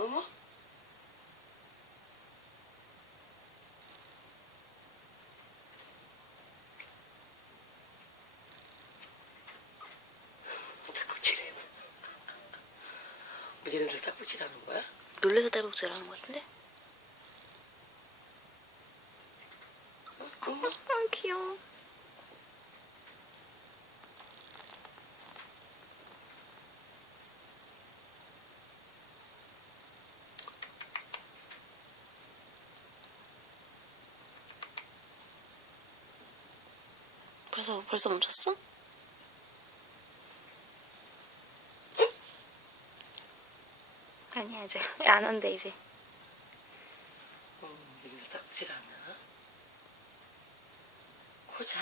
어머? 딱붙이래. 뭐 얘네들 딱붙이라는 거야? 놀래서 딸꾹질하는 것 같은데? 어머? 아 귀여워. 벌써 멈췄어? 아니야 이제 안 한대 이제. 얘네들 딱붙이라면 코 자.